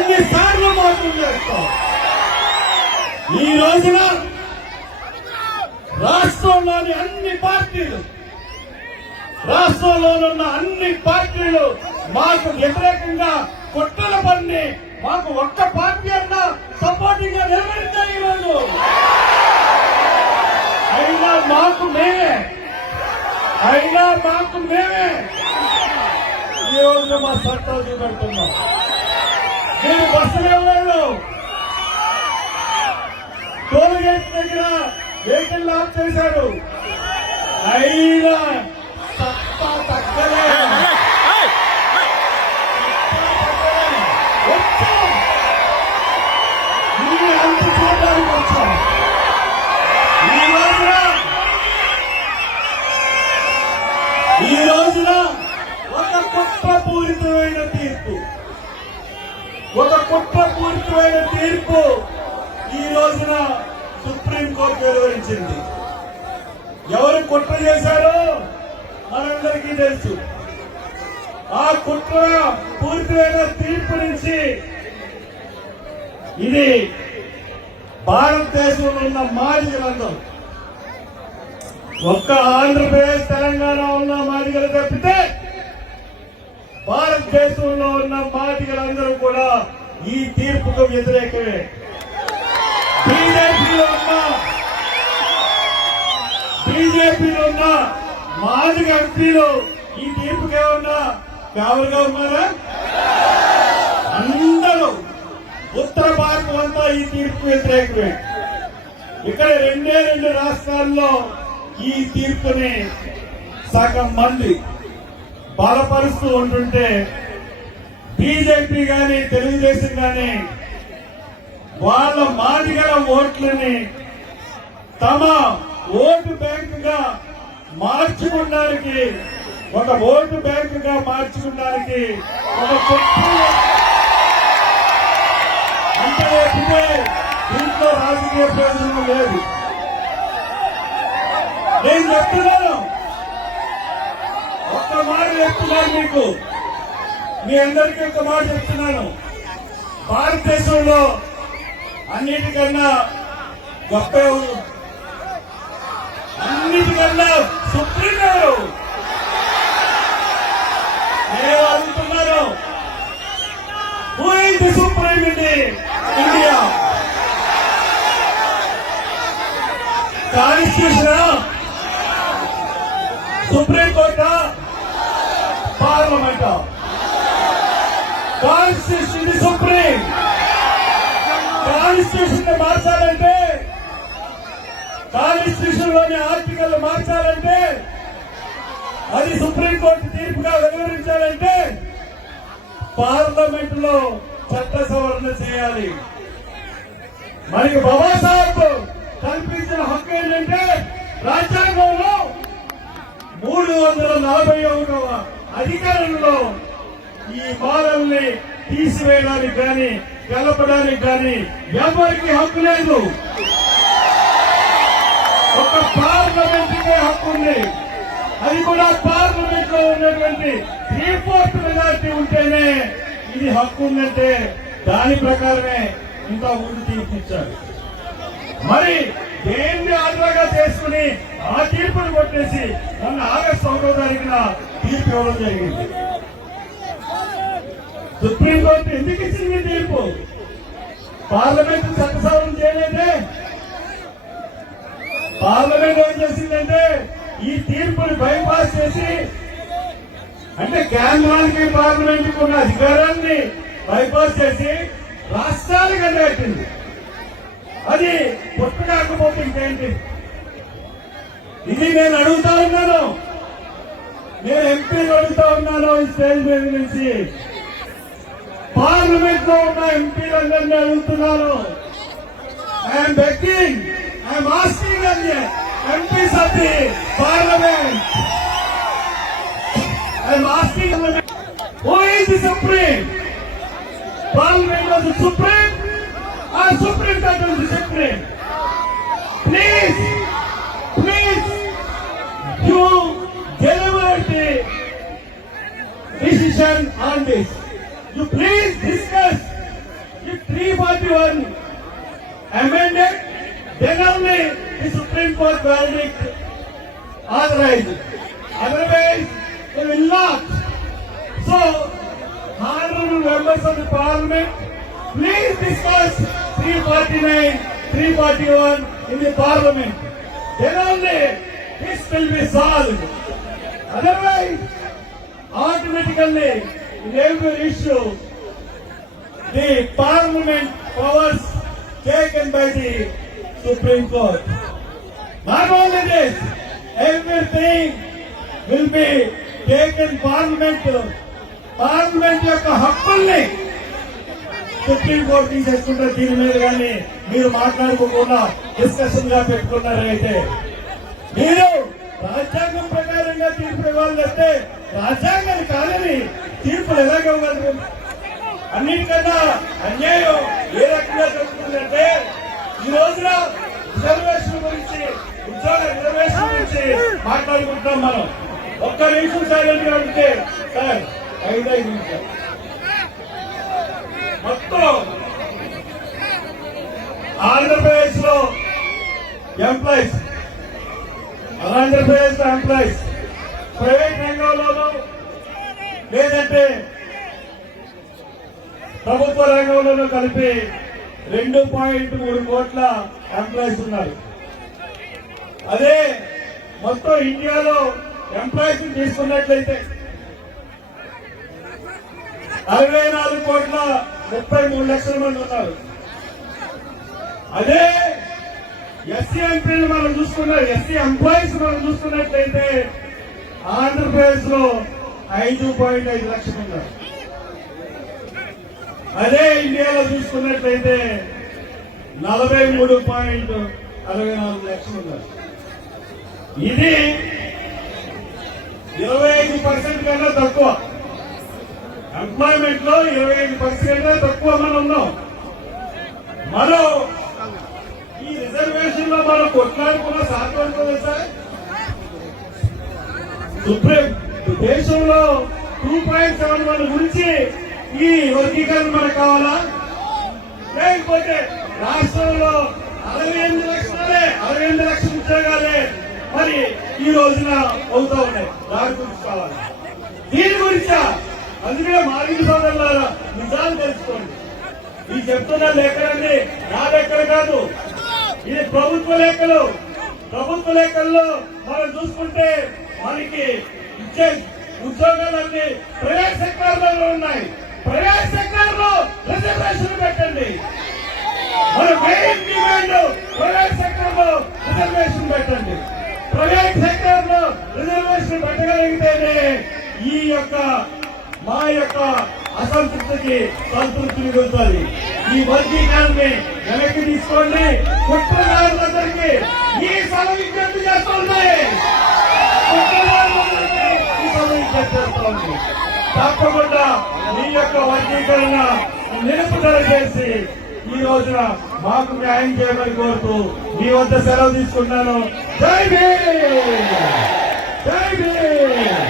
ఎన్నిసార్లు మోసం చేస్తాం. ఈ రోజున రాష్ట్రంలోని అన్ని పార్టీలు, రాష్ట్రంలోనున్న అన్ని పార్టీలు మాకు వ్యతిరేకంగా కుట్రల పని మాకు ఒక్క పార్టీ అన్నా సపోర్టింగ్ గా నిలబడించాయి. ఈరోజు అయినా మాకు మేమే ఈ రోజు మా చట్టాలు చూపెడుతున్నాం. నేను బస్సులు ఎవరు టోల్ గేట్ దగ్గర వెహికల్ ఆఫ్ చేశాడు. అయినా సత్తా తగ్గలే. అంత చూడడానికి వచ్చాం. ఈ రోజున ఒక కుట్రపూరితమైన తీర్పు ఈ రోజున సుప్రీంకోర్టు వెలువరించింది. ఎవరు కుట్ర చేశారో మనందరికీ తెలుసు. ఆ కుట్ర పూర్తిమైన తీర్పు నుంచి ఇది భారతదేశంలో ఉన్న మాదిగలందరూ, ఒక్క ఆంధ్రప్రదేశ్ తెలంగాణ ఉన్న మాదిగలు తప్పితే భారతదేశంలో ఉన్న మాదిగలందరూ కూడా ఈ తీర్పుకు వ్యతిరేకమే. బీజేపీలో ఉన్న మాదిగ ఎంపీలు ఈ తీర్పుకి ఏమన్నా కావలుగా ఉన్నారా? అందరూ ఉత్తర భారతం అంతా ఈ తీర్పు వ్యతిరేకమే. ఇక్కడ రెండు రాష్ట్రాల్లో ఈ తీర్పుని సగం మంది బలపరుస్తూ ఉంటుంటే బీజేపీ గాని తెలుగుదేశం గాని వాళ్ళ మాదిగల ఓట్లని తమ ఓటు బ్యాంకుగా మార్చుకోవడానికి, ఒక ఓటు బ్యాంకుగా మార్చుకోవడానికి ఒక అంటే దీంట్లో రాజకీయ ప్రయోజనం లేదు. నేను చెప్తున్నాను, ఒక్క మాట చెప్తున్నాను మీకు, మీ అందరికీ ఒక మాట చెప్తున్నాను. భారతదేశంలో అన్నిటికన్నా గొప్ప, అన్నిటికన్నా సుప్రీం గారు. నేను అడుగుతున్నాను, who is the supreme in India? Constitution, supreme కోర్టా, పార్లమెంటా? కాన్స్టిట్యూషన్ ఇది సుప్రీం. కాన్స్టిట్యూషన్ మార్చాలంటే, కాన్స్టిట్యూషన్ లోని ఆర్టికల్ మార్చాలంటే, అది సుప్రీంకోర్టు తీర్పుగా వెలువరించాలంటే పార్లమెంట్ లో చట్ట సవరణ చేయాలి. మరి బాబాసాహెబ్ కల్పించిన హక్కు ఏంటంటే రాజ్యాంగంలో 341వ అధికారంలో ఈ మాలల్ని తీసివేయడానికి కానీ కలపడానికి కానీ ఎవరికి హక్కు లేదు. ఒక పార్లమెంట్ కే హక్కు ఉంది. అది కూడా పార్లమెంట్ లో ఉన్నటువంటి 3/4 మెజారిటీ ఉంటేనే ఇది హక్కు ఉందంటే దాని ప్రకారమే ఇంకా ఊరు తీర్పిచ్చారు. మరి దేన్ని ఆధారంగా చేసుకుని ఆ తీర్పును కొట్టేసి మొన్న ఆగస్టు 1వ తారీఖున తీర్పు ఇవ్వడం జరిగింది. సుప్రీంకోర్టు ఎందుకు ఇచ్చింది తీర్పు? పార్లమెంట్ చట్ట సవరణ చేయలేదే. పార్లమెంట్ ఏం చేసిందంటే ఈ తీర్పుని బైపాస్ చేసి, అంటే కేంద్రానికి పార్లమెంట్ ఉన్న అధికారాన్ని బైపాస్ చేసి రాష్ట్రాలకు అంటగట్టింది. అది పొట్టు కాకపోతే ఇంకేంటి? ఇది నేను అడుగుతా ఉన్నాను, నేను ఎంపీలు అడుగుతా ఉన్నాను. ఈ స్టేజ్ మీద నుంచి పార్లమెంట్ లో ఉన్న ఎంపీలందరినీ అడుగుతున్నాను. I'm begging, I'm asking MPs of the Parliament. I'm asking who is the Supreme? Parliament was the Supreme or Supreme Court was the Supreme? Please, you deliver the decision on this. You please discuss 341 amended, then only the Supreme Court verdict authorized. Otherwise, they will not. So, honorable members of the Parliament, please discuss 349, 341 in the Parliament. Then only this will be solved. Otherwise, automatically, in every issue, the Parliament powers taken by the Supreme Court. Not only this, everything will be taken Parliament యొక్క హక్కుల్ని supreme court తీసేసుకుంటే దీని మీద కానీ మీరు మాట్లాడుకోకుండా discussion గా పెట్టుకున్నారైతే మీరు రాజ్యాంగం ప్రకారంగా తీర్పు ఇవ్వాలంటే రాజ్యాంగాన్ని కాదని తీర్పులు ఎలాగవ్వాలి? అన్నిటికన్నా అన్యాయం ఏ రకంగా జరుగుతుందంటే ఈ రోజున రిజర్వేషన్ గురించి, ఉద్యోగ రిజర్వేషన్ గురించి మాట్లాడుకుంటున్నాం మనం. ఒక్క నిమిషం సైలెంట్ గా ఉంటే సార్ 5 నిమిషాలు మొత్తం ఆంధ్రప్రదేశ్ లో ఎంప్లాయీస్, ఆంధ్రప్రదేశ్ లో ఎంప్లాయీస్ ప్రైవేట్ రంగంలోనూ లేదంటే ప్రభుత్వ రంగంలోనూ కలిపి 2.3 కోట్ల ఎంప్లాయీస్ ఉన్నారు. అదే మొత్తం ఇండియాలో ఎంప్లాయీస్ తీసుకున్నట్లయితే 64,33,00,000 మంది ఉన్నారు. అదే ఎస్సీ ఎంపీలు మనం చూసుకున్నారు, ఎస్సీ ఎంప్లాయీస్ మనం చూసుకున్నట్లయితే ఆంధ్రప్రదేశ్ లో 5.5 లక్షలు ఉన్నారు. అదే ఇండియాలో చూసుకున్నట్లయితే 43.64 లక్షలు ఉన్నారు. ఇది 25% కన్నా తక్కువ. ఎంప్లాయ్మెంట్ లో 25% కన్నా తక్కువ మనం ఉన్నాం. మనం ఈ రిజర్వేషన్ లో మనం కొట్లాడుకున్న సాధ్యం సార్. సుప్రీం దేశంలో 2.71 గురించి ఈ వర్గీకరణ మనకు కావాలా? లేకపోతే రాష్ట్రంలో 68 లక్షల ఉద్యోగాలే మరి ఈ రోజున అవుతా ఉన్నాయి. దాని గురించి కావాలి, దీని గురించా? అందుకే మాదిరి సోదరులారా నిజాలు తెలుసుకోండి. ఈ చెప్తున్న లెక్కలన్నీ నా లెక్కలు కాదు, ఇది ప్రభుత్వ లెక్కలు. ప్రభుత్వ లెక్కల్లో మనం చూసుకుంటే మనకి ఇచ్చే ఉద్యోగాలన్నీ ప్రైవేట్ సెక్టర్ లో ఉన్నాయి. ప్రైవేట్ సెక్టర్ లో రిజర్వేషన్ పెట్టండి. మన మెయిన్ డిమాండ్ ప్రైవేట్ సెక్టర్ లో రిజర్వేషన్ పెట్టండి. ప్రైవేట్ సెక్టర్ లో రిజర్వేషన్ పెట్టగలిగితేనే ఈ యొక్క మా యొక్క అసంతృప్తికి సంతృప్తి మిగులుతుంది. ఈ వర్గీకరణని వెనక్కి తీసుకోండి. కుట్రదారులందరికీ ఈ సభ విజ్ఞప్తి చేస్తుంది. తప్పకుండా మీ యొక్క వర్గీకరణ నిలుపుదల చేసి ఈ రోజున మాకు న్యాయం చేయమని కోరుతూ మీ వద్ద సెలవు తీసుకున్నాను. జై భీమ్, జై భీమ్.